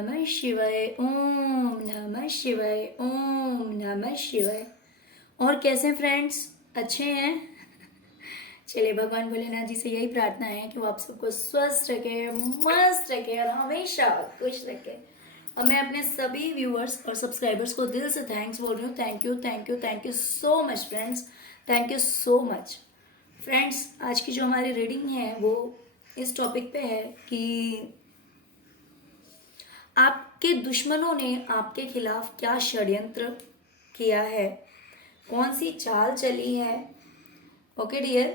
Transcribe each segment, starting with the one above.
नमः शिवाय, ओम नमः शिवाय, ओम नमः शिवाय। और कैसे फ्रेंड्स, अच्छे हैं? चलिए, भगवान भोलेनाथ जी से यही प्रार्थना है कि वो आप सबको स्वस्थ रखे, मस्त रखे और हमेशा खुश रखे। और मैं अपने सभी व्यूअर्स और सब्सक्राइबर्स को दिल से थैंक्स बोल रही हूँ। Thank you, thank you, thank you so much friends, thank you so much friends. आज की जो हमारी रीडिंग है वो इस टॉपिक पे है कि आपके दुश्मनों ने आपके खिलाफ क्या षड्यंत्र किया है, कौन सी चाल चली है। ओके डियर,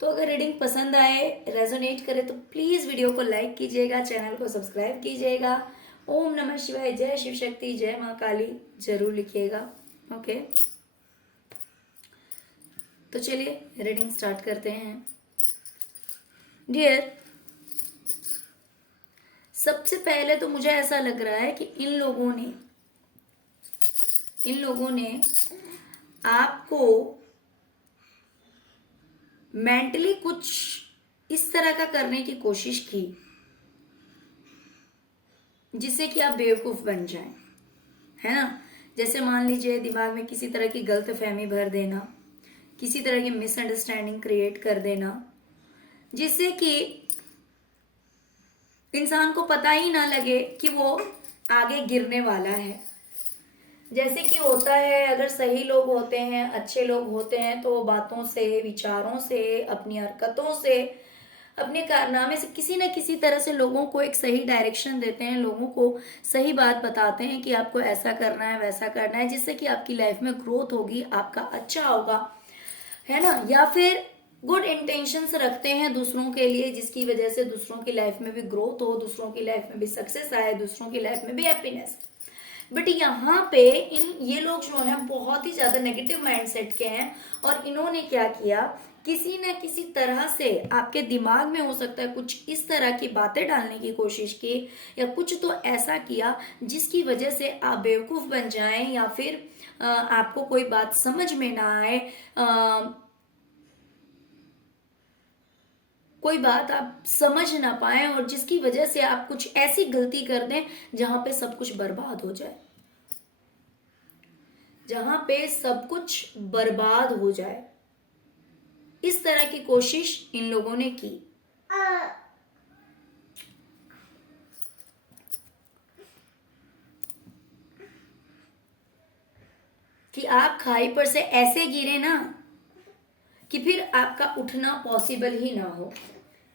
तो अगर रीडिंग पसंद आए, रेजोनेट करे तो प्लीज वीडियो को लाइक कीजिएगा, चैनल को सब्सक्राइब कीजिएगा। ओम नमः शिवाय, जय शिव शक्ति, जय माँ काली जरूर लिखिएगा। ओके, तो चलिए रीडिंग स्टार्ट करते हैं डियर। सबसे पहले तो मुझे ऐसा लग रहा है कि इन लोगों ने आपको मेंटली कुछ इस तरह का करने की कोशिश की जिससे कि आप बेवकूफ बन जाएं, है ना। जैसे मान लीजिए दिमाग में किसी तरह की गलत फहमी भर देना, किसी तरह की मिसअंडरस्टैंडिंग क्रिएट कर देना, जिससे कि इंसान को पता ही ना लगे कि वो आगे गिरने वाला है। जैसे कि होता है, अगर सही लोग होते हैं, अच्छे लोग होते हैं, तो बातों से, विचारों से, अपनी हरकतों से, अपने कारनामे से किसी न किसी तरह से लोगों को एक सही डायरेक्शन देते हैं, लोगों को सही बात बताते हैं कि आपको ऐसा करना है, वैसा करना है, जिससे कि आपकी लाइफ में ग्रोथ होगी, आपका अच्छा होगा, है ना। या फिर गुड इंटेंशंस रखते हैं दूसरों के लिए, जिसकी वजह से दूसरों की लाइफ में भी ग्रोथ हो, दूसरों की लाइफ में भी सक्सेस आए, दूसरों की लाइफ में भी हैप्पीनेस। बट यहाँ पे ये लोग जो है बहुत ही ज्यादा नेगेटिव माइंडसेट के हैं, और इन्होंने क्या किया, किसी न किसी तरह से आपके दिमाग में हो सकता है कुछ इस तरह की बातें डालने की कोशिश की, या कुछ तो ऐसा किया जिसकी वजह से आप बेवकूफ बन जाएं, या फिर आपको कोई बात समझ में ना आए, कोई बात आप समझ ना पाए, और जिसकी वजह से आप कुछ ऐसी गलती कर दें जहां पे सब कुछ बर्बाद हो जाए, जहां पे सब कुछ बर्बाद हो जाए। इस तरह की कोशिश इन लोगों ने की। कि आप खाई पर से ऐसे गिरे ना कि फिर आपका उठना पॉसिबल ही ना हो।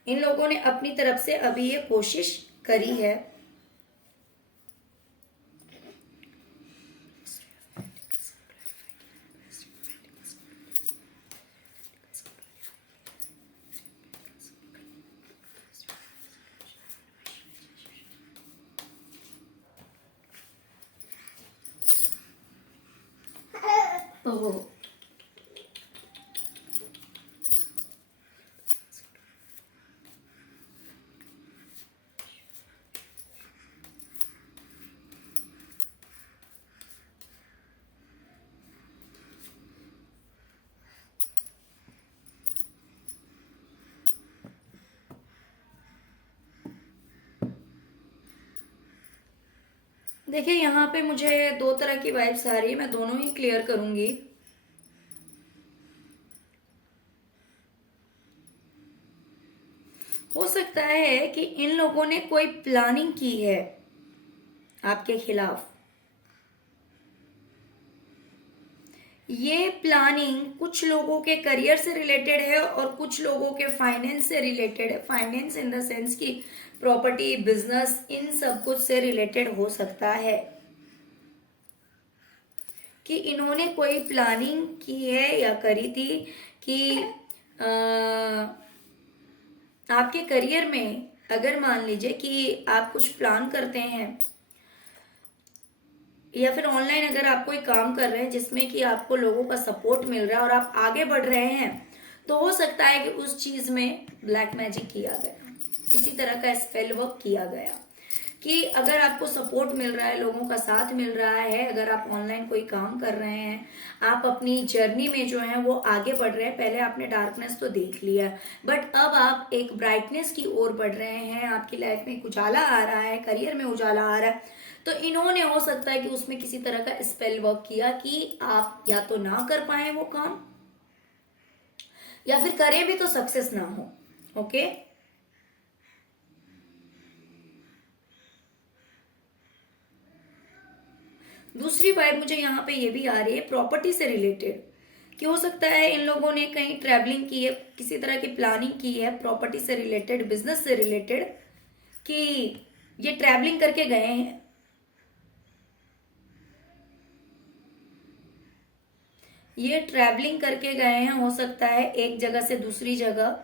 इन लोगों ने अपनी तरफ से अभी ये कोशिश करी है। ओहो, देखिए यहाँ पे मुझे दो तरह की वाइब्स आ रही है, मैं दोनों ही क्लियर करूंगी। हो सकता है कि इन लोगों ने कोई प्लानिंग की है आपके खिलाफ। ये प्लानिंग कुछ लोगों के करियर से रिलेटेड है और कुछ लोगों के फाइनेंस से रिलेटेड है। फाइनेंस इन द सेंस की प्रॉपर्टी, बिजनेस, इन सब कुछ से रिलेटेड हो सकता है कि इन्होंने कोई प्लानिंग की है या करी थी कि आपके करियर में, अगर मान लीजिए कि आप कुछ प्लान करते हैं, या फिर ऑनलाइन अगर आप कोई काम कर रहे हैं जिसमें कि आपको लोगों का सपोर्ट मिल रहा है और आप आगे बढ़ रहे हैं, तो हो सकता है कि उस चीज में ब्लैक मैजिक किया गया, किसी तरह का स्पेल वर्क किया गया, कि अगर आपको सपोर्ट मिल रहा है, लोगों का साथ मिल रहा है, अगर आप ऑनलाइन कोई काम कर रहे हैं, आप अपनी जर्नी में जो है वो आगे बढ़ रहे हैं। पहले आपने डार्कनेस तो देख लिया, बट अब आप एक ब्राइटनेस की ओर बढ़ रहे हैं, आपकी लाइफ में एक उजाला आ रहा है, करियर में उजाला आ रहा है। तो इन्होंने हो सकता है कि उसमें किसी तरह का स्पेल वर्क किया कि आप या तो ना कर पाए वो काम, या फिर करें भी तो सक्सेस ना हो। ओके, दूसरी वाइब मुझे यहाँ पे ये भी आ रही है प्रॉपर्टी से रिलेटेड, कि हो सकता है इन लोगों ने कहीं ट्रैवलिंग की है, किसी तरह की प्लानिंग की है प्रॉपर्टी से रिलेटेड, बिजनेस से रिलेटेड, कि ये ट्रैवलिंग करके गए हैं, ये ट्रैवलिंग करके गए हैं, हो सकता है एक जगह से दूसरी जगह,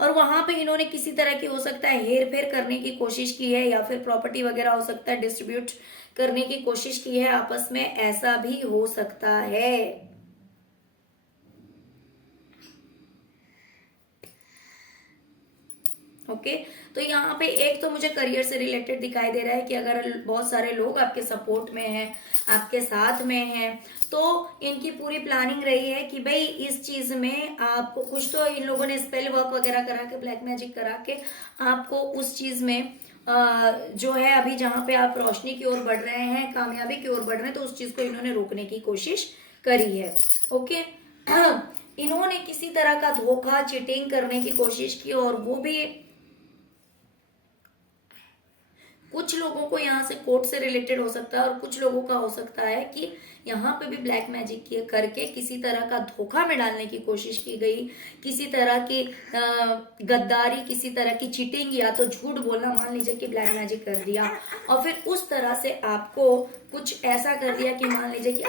और वहां पे इन्होंने किसी तरह की हो सकता है हेर फेर करने की कोशिश की है, या फिर प्रॉपर्टी वगैरह हो सकता है डिस्ट्रीब्यूट करने की कोशिश की है आपस में, ऐसा भी हो सकता है। ओके, तो यहाँ पे एक तो मुझे करियर से रिलेटेड दिखाई दे रहा है कि अगर बहुत सारे लोग आपके सपोर्ट में हैं, आपके साथ में हैं, तो इनकी पूरी प्लानिंग रही है कि भाई इस चीज में आपको कुछ तो इन लोगों ने स्पेल वर्क वगैरह करा के, ब्लैक मैजिक करा के आपको उस चीज में जो है अभी जहां पे आप रोशनी की ओर बढ़ रहे हैं, कामयाबी की ओर बढ़ रहे हैं, तो उस चीज को इन्होंने रोकने की कोशिश करी है। ओके, इन्होंने किसी तरह का धोखा, चीटिंग करने की कोशिश की, और वो भी कुछ लोगों को यहाँ से कोर्ट से रिलेटेड हो सकता है, और कुछ लोगों का हो सकता है कि यहाँ पे भी ब्लैक मैजिक किए करके किसी तरह का धोखा में डालने की कोशिश की गई, किसी तरह की गद्दारी, किसी तरह की चीटिंग, या तो झूठ बोलना, मान लीजिए कि ब्लैक मैजिक कर दिया और फिर उस तरह से आपको कुछ ऐसा कर दिया कि मान लीजिए कि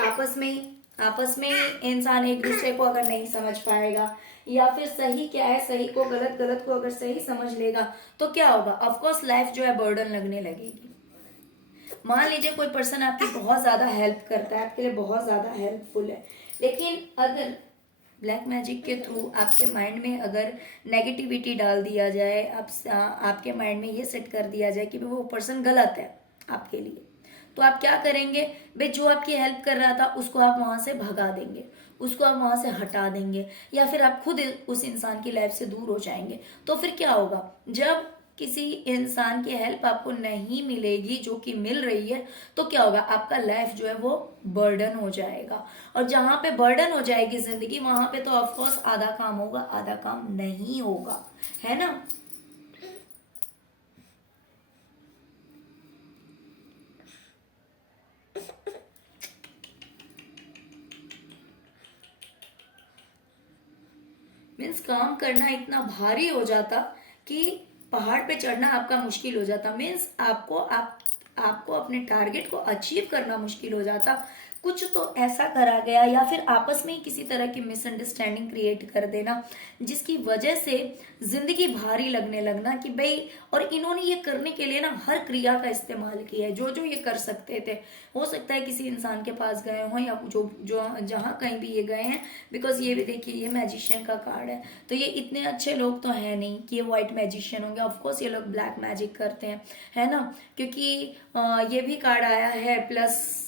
आपस में ही इंसान एक दूसरे को अगर नहीं समझ पाएगा, या फिर सही क्या है सही को, गलत गलत को अगर सही समझ लेगा, तो क्या होगा, ऑफकोर्स लाइफ जो है बर्डन लगने लगेगी। मान लीजिए कोई पर्सन आपकी बहुत ज्यादा हेल्प करता है, आपके लिए बहुत ज्यादा हेल्पफुल है, लेकिन अगर ब्लैक मैजिक के थ्रू आपके माइंड में अगर नेगेटिविटी डाल दिया जाए, आपके माइंड में ये सेट कर दिया जाए कि वो पर्सन गलत है आपके लिए, तो आप क्या करेंगे भाई, जो आपकी हेल्प कर रहा था उसको आप वहां से भगा देंगे, उसको आप वहां से हटा देंगे, या फिर आप खुद उस इंसान की लाइफ से दूर हो जाएंगे। तो फिर क्या होगा, जब किसी इंसान की हेल्प आपको नहीं मिलेगी जो कि मिल रही है, तो क्या होगा, आपका लाइफ जो है वो बर्डन हो जाएगा, और जहां पे बर्डन हो जाएगी जिंदगी, वहां पे तो ऑफकोर्स आधा काम होगा, आधा काम नहीं होगा, है ना। मीन्स काम करना इतना भारी हो जाता कि पहाड़ पे चढ़ना आपका मुश्किल हो जाता, मीन्स आपको अपने टारगेट को अचीव करना मुश्किल हो जाता। कुछ तो ऐसा करा गया, या फिर आपस में ही किसी तरह की मिसअंडरस्टैंडिंग क्रिएट कर देना, जिसकी वजह से जिंदगी भारी लगने लगना कि भाई, और इन्होंने ये करने के लिए ना हर क्रिया का इस्तेमाल किया है, जो जो ये कर सकते थे। हो सकता है किसी इंसान के पास गए हों, या जो जो जहाँ कहीं भी ये गए हैं, बिकॉज ये भी देखिए ये मैजिशियन का कार्ड है, तो ये इतने अच्छे लोग तो है नहीं कि ये व्हाइट मैजिशियन होंगे, ऑफकोर्स ये लोग ब्लैक मैजिक करते हैं, है ना, क्योंकि ये भी कार्ड आया है, प्लस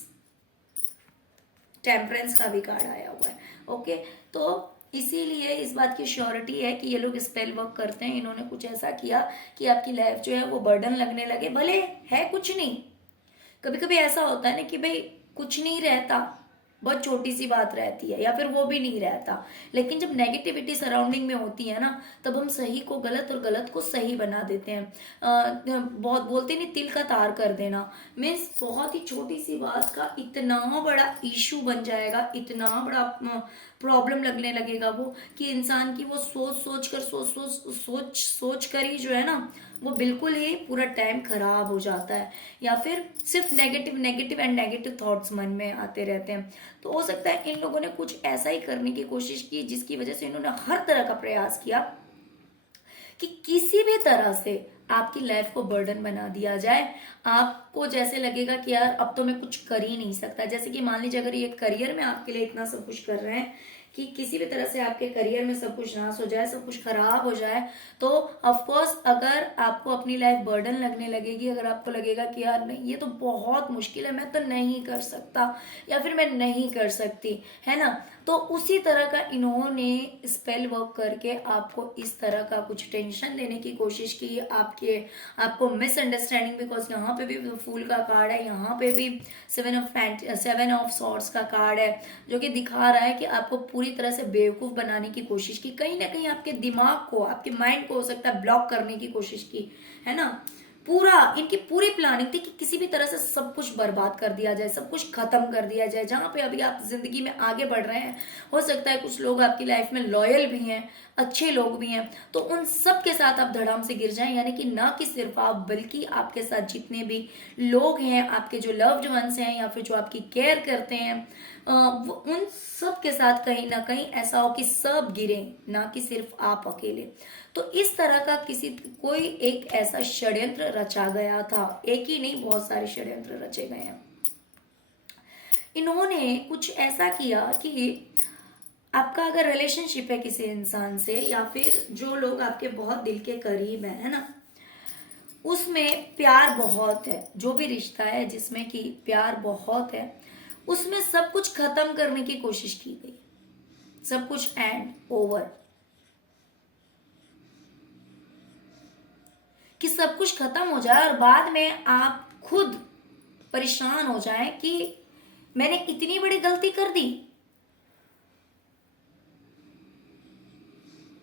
टेम्परेंस का भी कार्ड आया हुआ है। ओके, तो इसीलिए इस बात की श्योरिटी है कि ये लोग स्पेल वर्क करते हैं, इन्होंने कुछ ऐसा किया कि आपकी लाइफ जो है वो बर्डन लगने लगे, भले है कुछ नहीं। कभी कभी ऐसा होता है ना कि भाई कुछ नहीं रहता, बहुत छोटी सी बात रहती है, या फिर वो भी नहीं रहता, लेकिन जब नेगेटिविटी सराउंडिंग में होती है ना, तब हम सही को गलत और गलत को सही बना देते हैं। बहुत बोलते नहीं, तिल का तार कर देना, मीन्स बहुत ही छोटी सी बात का इतना बड़ा इशू बन जाएगा, इतना बड़ा प्रॉब्लम लगने लगेगा वो, कि इंसान की वो सोच सोच कर ही जो है ना, वो बिल्कुल ही पूरा टाइम खराब हो जाता है, या फिर सिर्फ negative negative and negative thoughts मन में आते रहते हैं। तो हो सकता है इन लोगों ने कुछ ऐसा ही करने की कोशिश की, जिसकी वजह से इन्होंने हर तरह का प्रयास किया कि किसी भी तरह से आपकी लाइफ को बर्डन बना दिया जाए। आपको जैसे लगेगा कि यार अब तो मैं कुछ कर ही नहीं सकता, जैसे कि मान लीजिए अगर ये करियर में आपके लिए इतना सब कुछ कर रहे हैं, कि किसी भी तरह से आपके करियर में सब कुछ नाश हो जाए, सब कुछ खराब हो जाए, तो ऑफ कोर्स अगर आपको अपनी लाइफ बर्डन लगने लगेगी, अगर आपको लगेगा कि यार नहीं ये तो बहुत मुश्किल है, मैं तो नहीं कर सकता या फिर मैं नहीं कर सकती, है ना, तो उसी तरह का इन्होंने स्पेल वर्क करके आपको इस तरह का कुछ टेंशन देने की कोशिश की, आपको मिसअंडरस्टैंडिंग, बिकॉज यहाँ पे भी फूल का कार्ड है, यहाँ पे भी सेवन ऑफ सॉर्ड्स का कार्ड है, जो कि दिखा रहा है कि आपको पूरी तरह से बेवकूफ बनाने की कोशिश की, कहीं ना कहीं आपके दिमाग को, आपके माइंड को हो सकता है ब्लॉक करने की कोशिश की, है ना। पूरा इनकी पूरी प्लानिंग थी कि किसी भी तरह से सब कुछ बर्बाद कर दिया जाए, सब कुछ खत्म कर दिया जाए। जहां पे अभी आप जिंदगी में आगे बढ़ रहे हैं, हो सकता है कुछ लोग आपकी लाइफ में लॉयल भी हैं, अच्छे लोग भी हैं, तो उन सब के साथ आप धड़ाम से गिर जाएं, यानी कि ना कि सिर्फ आप बल्कि आपके साथ जितने भी लोग हैं, आपके जो लव्ड वंस हैं या फिर जो आपकी केयर करते हैं, वो उन सब के साथ कहीं ना कहीं ऐसा हो कि सब गिरे, ना कि सिर्फ आप अकेले। तो इस तरह का कोई एक ऐसा षड्यंत्र रचा गया था, एक ही नहीं बहुत सारे षड्यंत्र रचे गए हैं। इन्होंने कुछ ऐसा किया कि आपका अगर रिलेशनशिप है किसी इंसान से, या फिर जो लोग आपके बहुत दिल के करीब है ना, उसमें प्यार बहुत है, जो भी रिश्ता है जिसमें कि प्यार बहुत है, उसमें सब कुछ खत्म करने की कोशिश की गई, सब कुछ एंड ओवर, कि सब कुछ खत्म हो जाए और बाद में आप खुद परेशान हो जाएं कि मैंने इतनी बड़ी गलती कर दी,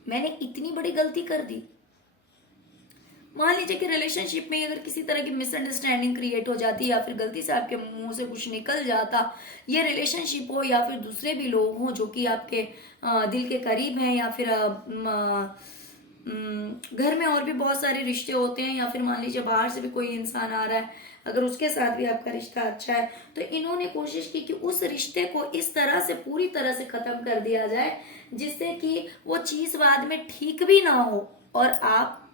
मैंने इतनी बड़ी गलती कर दी। मान लीजिए कि रिलेशनशिप में अगर किसी तरह की मिसअंडरस्टैंडिंग क्रिएट हो जाती, या फिर गलती से आपके मुंह से कुछ निकल जाता, ये रिलेशनशिप हो या फिर दूसरे भी लोग हों जो कि आपके दिल के करीब हैं, या फिर घर में और भी बहुत सारे रिश्ते होते हैं, या फिर मान लीजिए बाहर से भी कोई इंसान आ रहा है, अगर उसके साथ भी आपका रिश्ता अच्छा है, तो इन्होंने कोशिश की कि उस रिश्ते को इस तरह से पूरी तरह से खत्म कर दिया जाए जिससे कि वो चीज बाद में ठीक भी ना हो और आप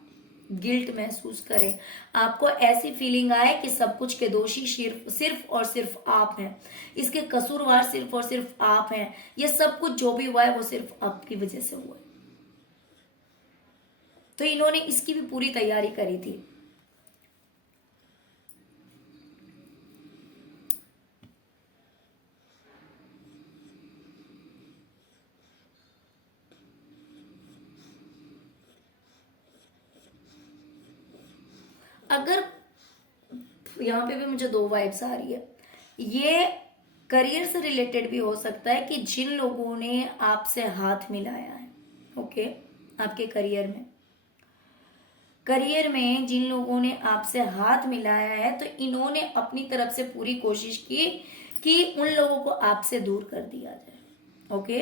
गिल्ट महसूस करें, आपको ऐसी फीलिंग आए कि सब कुछ के दोषी सिर्फ सिर्फ और सिर्फ आप हैं, इसके कसूरवार सिर्फ और सिर्फ आप हैं, ये सब कुछ जो भी हुआ है वो सिर्फ आपकी वजह से हुआ है। तो इन्होंने इसकी भी पूरी तैयारी करी थी। अगर यहाँ पे भी मुझे दो वाइब्स आ रही है, ये करियर से रिलेटेड भी हो सकता है कि जिन लोगों ने आपसे हाथ मिलाया है, ओके, आपके करियर में जिन लोगों ने आपसे हाथ मिलाया है, तो इन्होंने अपनी तरफ से पूरी कोशिश की कि उन लोगों को आपसे दूर कर दिया जाए, ओके।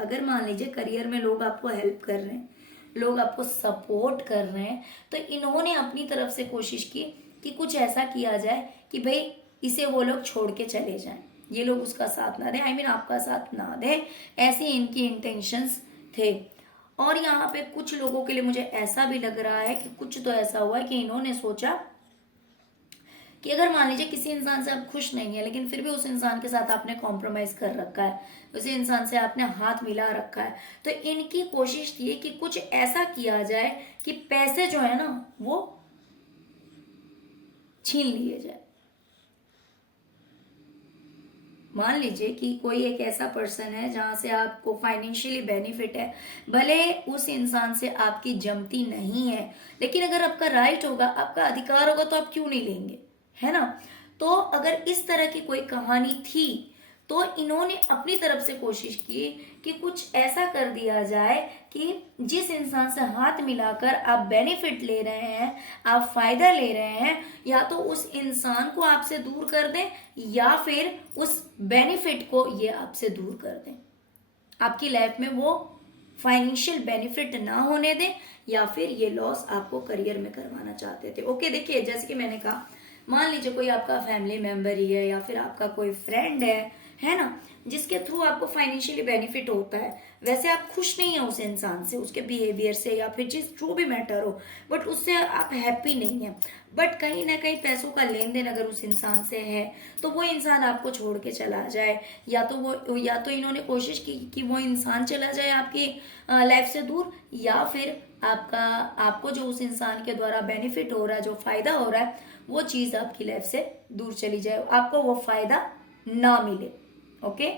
अगर मान लीजिए करियर में लोग आपको हेल्प कर रहे हैं, लोग आपको सपोर्ट कर रहे हैं, तो इन्होंने अपनी तरफ से कोशिश की कि कुछ ऐसा किया जाए कि भाई इसे वो लोग छोड़ के चले जाएं, ये लोग उसका साथ ना दें, आई मीन आपका साथ ना दें, ऐसी इनकी इंटेंशंस थे। और यहाँ पे कुछ लोगों के लिए मुझे ऐसा भी लग रहा है कि कुछ तो ऐसा हुआ है कि इन्होंने सोचा कि अगर मान लीजिए किसी इंसान से आप खुश नहीं है, लेकिन फिर भी उस इंसान के साथ आपने कॉम्प्रोमाइज कर रखा है, उसी इंसान से आपने हाथ मिला रखा है, तो इनकी कोशिश थी कि कुछ ऐसा किया जाए कि पैसे जो है ना वो छीन लिए जाए। मान लीजिए कि कोई एक ऐसा पर्सन है जहां से आपको फाइनेंशियली बेनिफिट है, भले उस इंसान से आपकी जमती नहीं है, लेकिन अगर आपका राइट होगा, आपका अधिकार होगा, तो आप क्यों नहीं लेंगे, है ना। तो अगर इस तरह की कोई कहानी थी, तो इन्होंने अपनी तरफ से कोशिश की कि कुछ ऐसा कर दिया जाए कि जिस इंसान से हाथ मिलाकर आप बेनिफिट ले रहे हैं, आप फायदा ले रहे हैं, या तो उस इंसान को आपसे दूर कर दें, या फिर उस बेनिफिट को ये आपसे दूर कर दें, आपकी लाइफ में वो फाइनेंशियल बेनिफिट ना होने दें, या फिर ये लॉस आपको करियर में करवाना चाहते थे। ओके, देखिए जैसे कि मैंने कहा, मान लीजिए कोई आपका फैमिली मेंबर ही है, या फिर आपका कोई फ्रेंड है है ना, जिसके थ्रू आपको फाइनेंशियली बेनिफिट होता है, वैसे आप खुश नहीं है उस इंसान से, उसके बिहेवियर से या फिर जिस जो भी मैटर हो, बट उससे आप हैप्पी नहीं है, बट कहीं ना कहीं पैसों का लेन देन अगर उस इंसान से है तो वो इंसान आपको छोड़ के चला जाए, या तो इन्होंने कोशिश की कि वो इंसान चला जाए आपकी लाइफ से दूर, या फिर आपको जो उस इंसान के द्वारा बेनिफिट हो रहा है, जो फायदा हो रहा है, वो चीज आपकी लाइफ से दूर चली जाए, आपको वो फायदा ना मिले। ओके,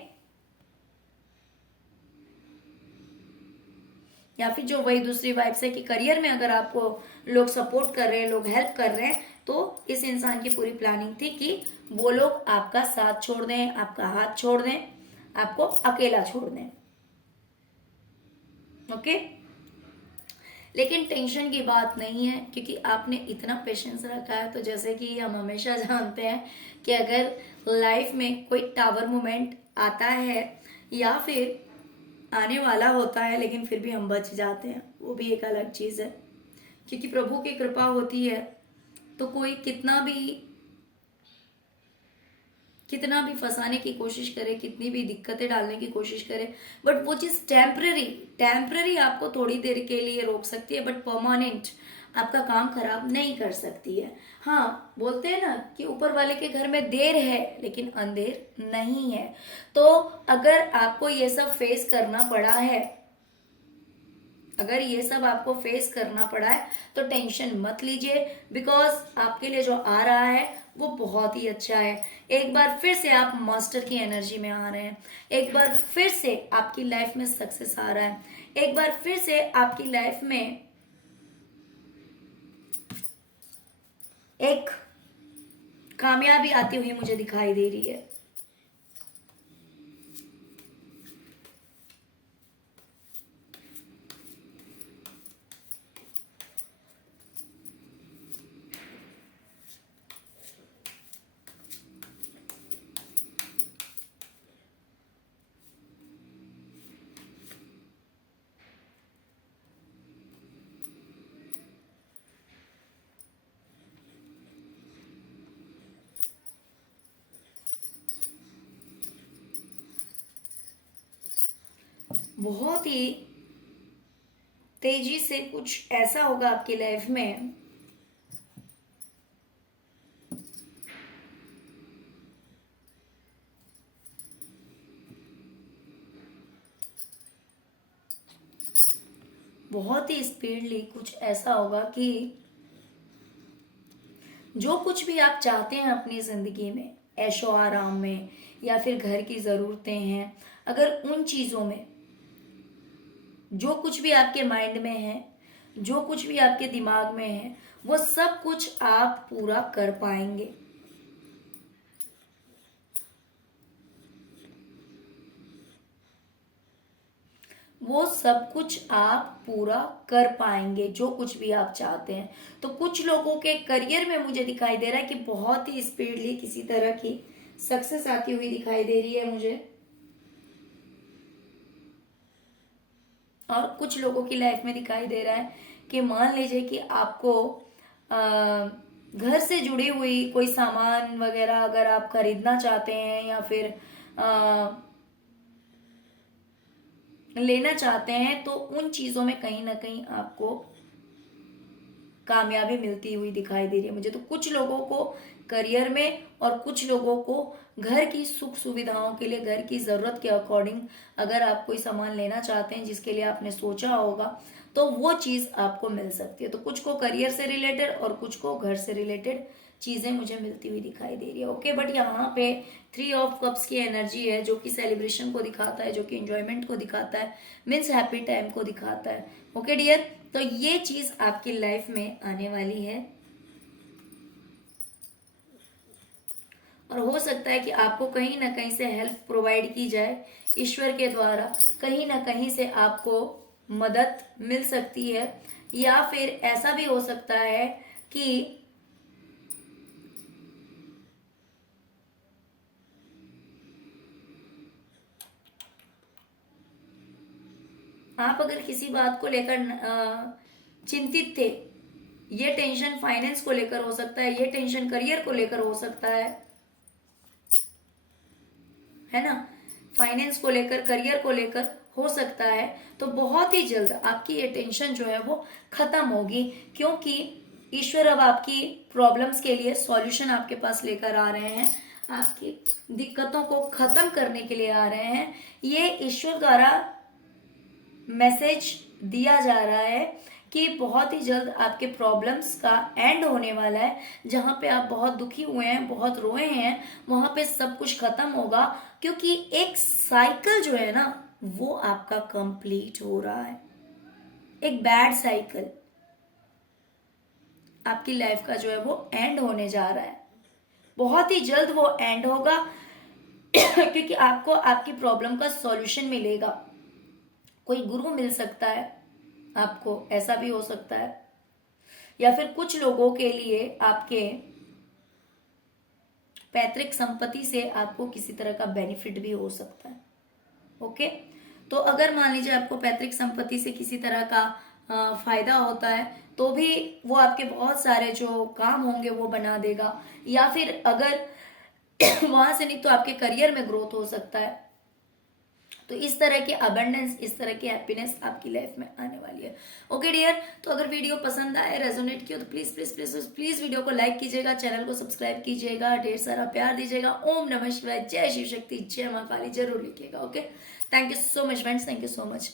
या फिर जो वही दूसरी वाइब से कि करियर में अगर आपको लोग सपोर्ट कर रहे हैं, लोग हेल्प कर रहे हैं, तो इस इंसान की पूरी प्लानिंग थी कि वो लोग आपका साथ छोड़ दें, आपका हाथ छोड़ दें, आपको अकेला छोड़ दें। ओके, लेकिन टेंशन की बात नहीं है, क्योंकि आपने इतना पेशेंस रखा है। तो जैसे कि हम हमेशा जानते हैं कि अगर लाइफ में कोई टावर मोमेंट आता है या फिर आने वाला होता है, लेकिन फिर भी हम बच जाते हैं, वो भी एक अलग चीज है, क्योंकि प्रभु की कृपा होती है। तो कोई कितना भी फंसाने की कोशिश करे, कितनी भी दिक्कतें डालने की कोशिश करे, बट वो चीज टेम्पररी आपको थोड़ी देर के लिए रोक सकती है, बट परमानेंट आपका काम खराब नहीं कर सकती है। हाँ, बोलते हैं ना कि ऊपर वाले के घर में देर है लेकिन अंधेर नहीं है। तो अगर आपको ये सब फेस करना पड़ा है, अगर ये सब आपको फेस करना पड़ा है, तो टेंशन मत लीजिए, बिकॉज आपके लिए जो आ रहा है वो बहुत ही अच्छा है। एक बार फिर से आप मास्टर की एनर्जी में आ रहे हैं, एक बार फिर से आपकी लाइफ में सक्सेस आ रहा है, एक बार फिर से आपकी लाइफ में एक कामयाबी आती हुई मुझे दिखाई दे रही है। बहुत ही तेजी से कुछ ऐसा होगा आपकी लाइफ में, बहुत ही स्पीडली कुछ ऐसा होगा कि जो कुछ भी आप चाहते हैं अपनी जिंदगी में, ऐशो आराम में या फिर घर की जरूरतें हैं, अगर उन चीजों में जो कुछ भी आपके माइंड में है, जो कुछ भी आपके दिमाग में है, वो सब कुछ आप पूरा कर पाएंगे। वो सब कुछ आप पूरा कर पाएंगे, जो कुछ भी आप चाहते हैं। तो कुछ लोगों के करियर में मुझे दिखाई दे रहा है कि बहुत ही स्पीडली किसी तरह की सक्सेस आती हुई दिखाई दे रही है मुझे। और कुछ लोगों की लाइफ में दिखाई दे रहा है कि मान लीजिए कि आपको घर से जुड़ी हुई कोई सामान वगैरह अगर आप खरीदना चाहते हैं या फिर लेना चाहते हैं, तो उन चीजों में कहीं ना कहीं आपको कामयाबी मिलती हुई दिखाई दे रही है मुझे। तो कुछ लोगों को करियर में और कुछ लोगों को घर की सुख सुविधाओं के लिए, घर की जरूरत के अकॉर्डिंग अगर आप कोई सामान लेना चाहते हैं जिसके लिए आपने सोचा होगा, तो वो चीज आपको मिल सकती है। तो कुछ को करियर से रिलेटेड और कुछ को घर से रिलेटेड चीजें मुझे मिलती हुई दिखाई दे रही है। ओके, बट यहाँ पे 3 ऑफ कप्स की एनर्जी है, जो कि सेलिब्रेशन को दिखाता है, जो कि इंजॉयमेंट को दिखाता है, मीन्स हैप्पी टाइम को दिखाता है। ओके डियर, तो ये चीज आपकी लाइफ में आने वाली है, और हो सकता है कि आपको कहीं ना कहीं से हेल्प प्रोवाइड की जाए ईश्वर के द्वारा, कहीं ना कहीं से आपको मदद मिल सकती है, या फिर ऐसा भी हो सकता है कि आप अगर किसी बात को लेकर चिंतित थे, ये टेंशन फाइनेंस को लेकर हो सकता है, ये टेंशन करियर को लेकर हो सकता है ना, फाइनेंस को लेकर, करियर को लेकर हो सकता है। तो बहुत ही जल्द आपकी ये टेंशन जो है वो खत्म होगी, क्योंकि ईश्वर अब आपकी प्रॉब्लम्स के लिए सॉल्यूशन आपके पास लेकर आ रहे हैं, आपकी दिक्कतों को खत्म करने के लिए आ रहे हैं। ये ईश्वर द्वारा मैसेज दिया जा रहा है कि बहुत ही जल्द आपके प्रॉब्लम्स का एंड होने वाला है। जहाँ पे आप बहुत दुखी हुए हैं, बहुत रोए हैं, वहाँ पे सब कुछ खत्म होगा, क्योंकि एक साइकिल जो है ना वो आपका कंप्लीट हो रहा है। एक बैड साइकिल आपकी लाइफ का जो है वो एंड होने जा रहा है, बहुत ही जल्द वो एंड होगा क्योंकि आपको आपकी प्रॉब्लम का सॉल्यूशन मिलेगा। कोई गुरु मिल सकता है आपको, ऐसा भी हो सकता है, या फिर कुछ लोगों के लिए आपके पैतृक संपत्ति से आपको किसी तरह का बेनिफिट भी हो सकता है। ओके, तो अगर मान लीजिए आपको पैतृक संपत्ति से किसी तरह का फायदा होता है, तो भी वो आपके बहुत सारे जो काम होंगे वो बना देगा, या फिर अगर वहां से नहीं तो आपके करियर में ग्रोथ हो सकता है। तो इस तरह की अबंडेंस, इस तरह की हैप्पीनेस आपकी लाइफ में आने वाली है। ओके डियर, तो अगर वीडियो पसंद आए, रेजोनेट किया, तो please please please please video को लाइक कीजिएगा, चैनल को सब्सक्राइब कीजिएगा, ढेर सारा प्यार दीजिएगा। ओम नमः शिवाय, जय शिव शक्ति, जय मां काली जरूर लिखिएगा। Okay, thank you so much friends, thank you so much.